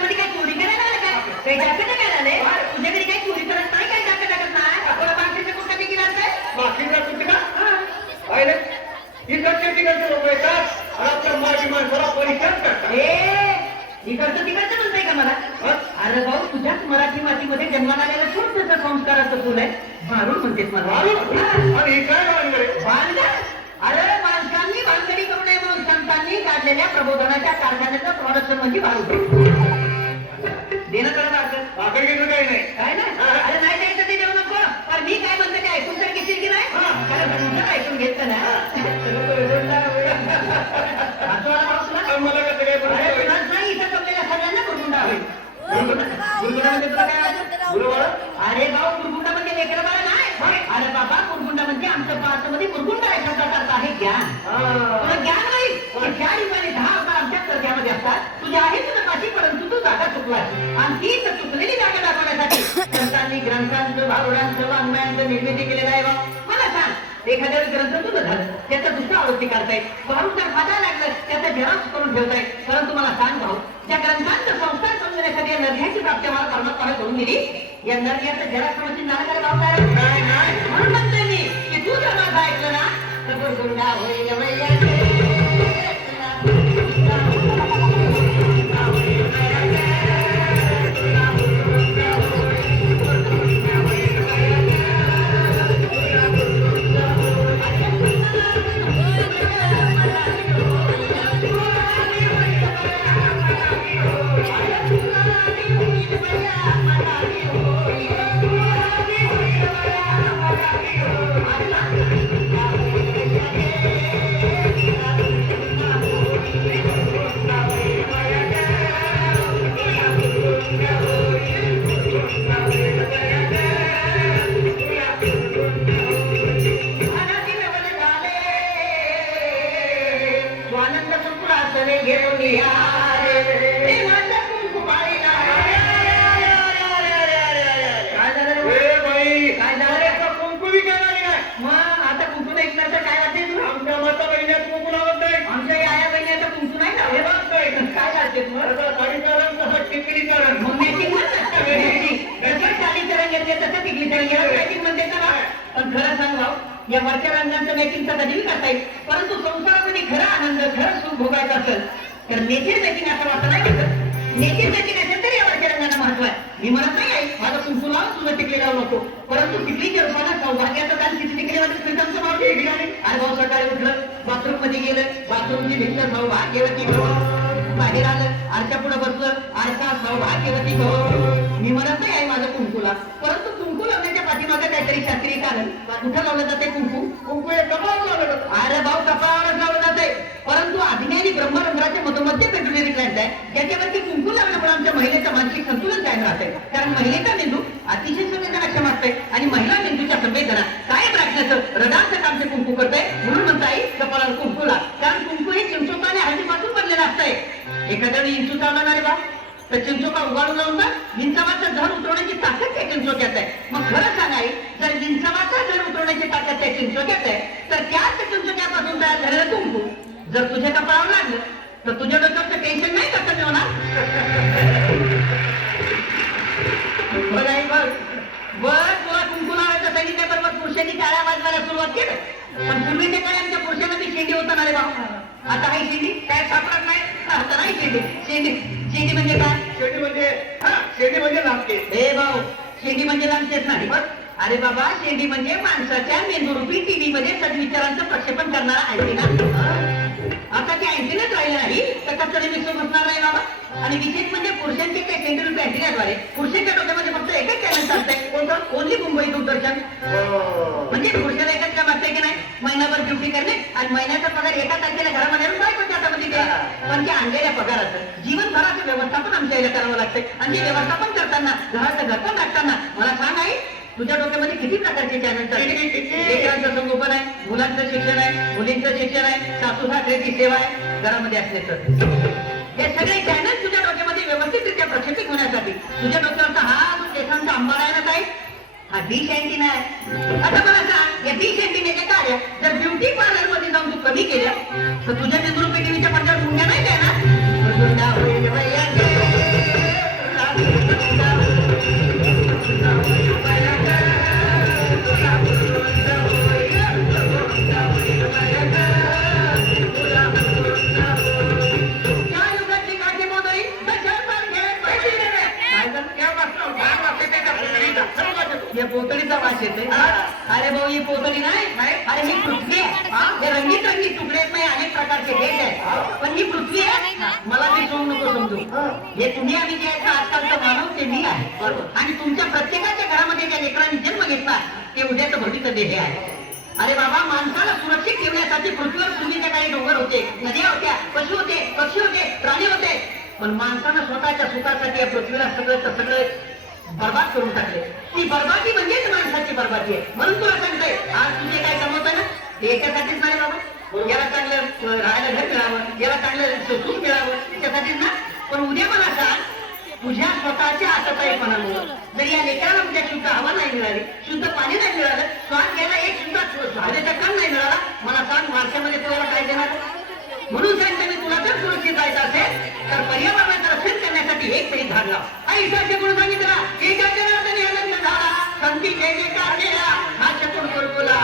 घरामध्ये काय चोरी करायला आला काय? काही दाखवत काय झालंय? तुझ्या घरी काही चोरी करत नाही, काही दाखवत टाकत नाही. आपल्याला बाकीच्या कुठं देखील असतंय? बाकीच्या कुठं पाहिलं इकडचे तिकडचे लोक येतात आणि आपल्या माझी माणसाला परिचय करतात. इकडचं तिकडचं म्हणताय का मला? अरे भाऊ, तुझ्याच मराठी मातीमध्ये जन्माला आलेला छोटस संस्काराचं फुल आहे, भारूड म्हणतेस मला. आणि हे काय भानगड? अरे माणसांनी भानगडी करू नये म्हणून संतांनी काढलेल्या प्रबोधनाच्या कारखान्याचं प्रोडक्शन म्हणजे भारूड. देणं करत असं भाकर घेणं काही नाही. काय नाही? अरे नाही द्यायचं ते देऊ नको. पण मी काय म्हणतो ते ऐकून तर घेशील की नाही? तुमचं ऐकून घेतलं ना. मला कसं काय नाही, इथं जमलेल्या सगळ्यांना कुरकुंडा होईल. अरे भाऊ, कुरकुंडा म्हणजे लेकरं बाळा नाही. अरे बाबा, कुरकुंडा म्हणजे आमच्या पार्टमध्ये कुरकुंडा एका प्रकारचा आहे ज्ञान. तुला ज्ञान नाही, ज्ञान इमाने 10 अवतार आमच्या दर्जामध्ये असतात. तुझ्या आहे तुझं पाठी, परंतु तू जागा चुकलाय. आणि तीच चुकलेली जागा दाखवण्यासाठी संतांनी ग्रंथांचं, भारुडांचं, वाङ्मयांचं निर्मिती केलेलं आहे. बा मला सांग, एखाद्या ग्रंथ तुझं झालं, त्याचा दुसरा आवृत्ती काढताय, भाऊ जर फाटा लागलं त्याचा झेरॉक्स करून ठेवताय. परंतु मला सांग भाऊ, त्या ग्रंथांचं संस्कार समजण्यासाठी या नरह्याची प्राप्ती मला परमात्माने करून दिली. या नरह्याचं झेरॉक्स समजून नाकाला भाव काय म्हणून म्हणतोय मी की तू जर माझं ऐकलं ना तर गुंडा होईल मैया. पण खरं सांग भाऊ, या वरच्या रंगांचं मेकिंग तर कधी करता येईल, परंतु संसारामध्ये खरा आनंद, खरं सुख भोगायचं असेल तर नेचर मेकिंग असं वाटत नाही का? नेचर मेकिंग असेल तर या वरच्या रंगांना महत्व आहे. मी म्हणत नाही आहे माझा कुंकू लावून तुझं टिकली लावू नको, परंतु टिकलीच्या रूपाला सौभाग्याचं दान किती टिकलीमध्ये प्रीतमचं भाव ठेवली नाही. अरे भाऊ, सकाळी उठलं, बाथरूम मध्ये गेलं, बाथरूमची भिंत सौभाग्यवती भाऊ, बाहेर आलं, आरच्या पुढे बसलं, आरचा सौभाग्यवती भाऊ. मी म्हणत नाही आहे माझं कुंकूला, परंतु कुंकू लावण्याच्या पाठीमागे काहीतरी शास्त्रीय कारण. कुठं लावलं जाते कुंकू? कुंकू हे कपाळावर लावलं जातं. अरे भाऊ, कपाळावर लावलं जाते, परंतु अभिनयाने ब्रह्मरंध्राच्या मधोमध्य पेटलेली ग्रंथ आहे, ज्याच्यावरती कुंकू लावल्यामुळे आमच्या महिलेचं मानसिक संतुलन कायम राहते. कारण महिलेचा मेंदू अतिशय संवेदनाक्षम असते आणि महिला मेंदूच्या संवेदना कायम राखण्याचं रडाचं काम ते कुंकू करते. म्हणून म्हणता येईल कपाळावर कुंकूला, कारण कुंकू हे चिंचोका आणि हळदीपासून बनलेलं असतंय. एखाद्या वेळी इंचू चावणार रे बा, तर चिंचोका उगाळून लावून ना विंचवाचं धड उतरवण्याची ताकद त्या चिंचोक्यात आहे. मग खरं सांगाय, जर विंचवाचा धड उतरवण्याची ताकद त्या चिंचोक्यात आहे, तर त्याच चिंचोक्यापासून तयार झालेलं कुंकू जर तुझ्या कपाळावर लागलं तर तुझ्या डोक्याचं टेन्शन नाही का कमी होणार? बघ तुला कुंकू लावायचं सांगितल्याबरोबर पुरुषांनी टाळ्या वाजवायला सुरुवात केलं. पण पूर्वीच्या काळी आमच्या पुरुषांना बी शेंडी होता ना रे बाबा. आता काही शेंडी काय सापडत नाही. आता नाही शेंडी. शेंडी शेंडी म्हणजे काय? शेंडी म्हणजे लांबके. हे भाऊ, शेंडी म्हणजे लांबकेच नाही. अरे बाबा, शेंडी म्हणजे माणसाच्या मेंदूरूपी टीव्ही मध्ये सद्विचारांचं प्रक्षेपण करणारा अँटिना. आता ते अँटिनाच राहिलं नाही तर कसं मिक्सर बसणार नाही बाबा. आणि विशेष म्हणजे पुरुषांचे काही सेंट्रल अँटिनाद्वारे पुरुषांच्या डोक्यामध्ये फक्त एकच चॅनल चालतंय. कोणतं? ओन्ली मुंबई दूरदर्शन. म्हणजे पुरुषाला एकच काम असतंय की नाही, महिनाभर ड्युटी करणे आणि महिन्याचा पगार एका तारखेला घरामध्ये आणून बायकोच्या हातामध्ये द्यायला. पण त्या आणलेल्या पगाराचं जीवनभराचं व्यवस्थापन आमच्या याला करावं लागतंय. आणि ते व्यवस्थापन करताना, घराचं घरपण राखताना मला सांग आई, तुझ्या डोक्यामध्ये किती प्रकारचे चॅनल चालते? लेकरांचं संगोपन आहे, मुलांचं शिक्षण आहे, मुलींचं शिक्षण आहे, सासू सासऱ्याची सेवा आहे, घरामध्ये असण्याचं. हे सगळे चॅनल तुझ्या डोक्यामध्ये व्यवस्थितरित्या प्रक्षेपित होण्यासाठी तुझ्या डोक्यावरचा हा जो केसांचा अंबार आहे ना ताई, हा डिश अँटिना आहे. आता मला सांग, या डिश अँटिनाचे कार्य जर ब्युटी पार्लर मध्ये जाऊन तू कमी केलं तर तुझ्या मेंदूरूपी टीव्हीच्या पडद्यावर मुंग्या नाही काय ना? या पोतळीचा वास येतोय अरे भाऊ ही पोतळी नाही अरे ही पृथ्वी आहे हे रंगीत रंगीत तुकडे आहेत नाही अनेक प्रकारचे देश आहेत पण ही पृथ्वी आहे मला ते सोडू नको समजू हे तुम्ही आम्ही जे आहे आजकालचं मानव ते मी आहे आणि तुमच्या प्रत्येकाच्या घरामध्ये ज्या लेकरांनी जन्म घेतला ते उद्याचं भविष्य देह आहे अरे बाबा माणसाला सुरक्षित ठेवण्यासाठी पृथ्वीवर पूर्वीचे काही डोंगर होते नद्या होत्या पशु होते पक्षी होते प्राणी होते पण माणसानं स्वतःच्या सुखासाठी या पृथ्वीला सगळं बर्बाद करून टाकले ती बर्बादी म्हणजेच माणसाची बर्बादी आहे म्हणून तुला सांगतोय आज तुझे काय कमवतं ना हे याच्यासाठीच नाही बाबा याला चांगलं राहायला घर मिळावं याला चांगलं सुख मिळावं त्याच्यासाठीच ना पण उद्या मला सांग तुझ्या स्वतःच्या आतताईपणामुळे जर या लेकराला उद्या शुद्ध हवा नाही मिळाली शुद्ध पाणी नाही मिळालं श्वास घ्यायला एक सुद्धा हवेचा कण नाही मिळाला मला सांग मार्च्यामध्ये तुला काय देणार म्हणून सांगते मी तुला जर सुरक्षित राहायचं असेल तर पर्यावरणाचं रक्षण करण्यासाठी एक तरी झाड लाव ऐशाचे गुण सांगितलं एकाच्या नादाने आनंद झाला संती जय जयकार केला हा शकून कुरकुला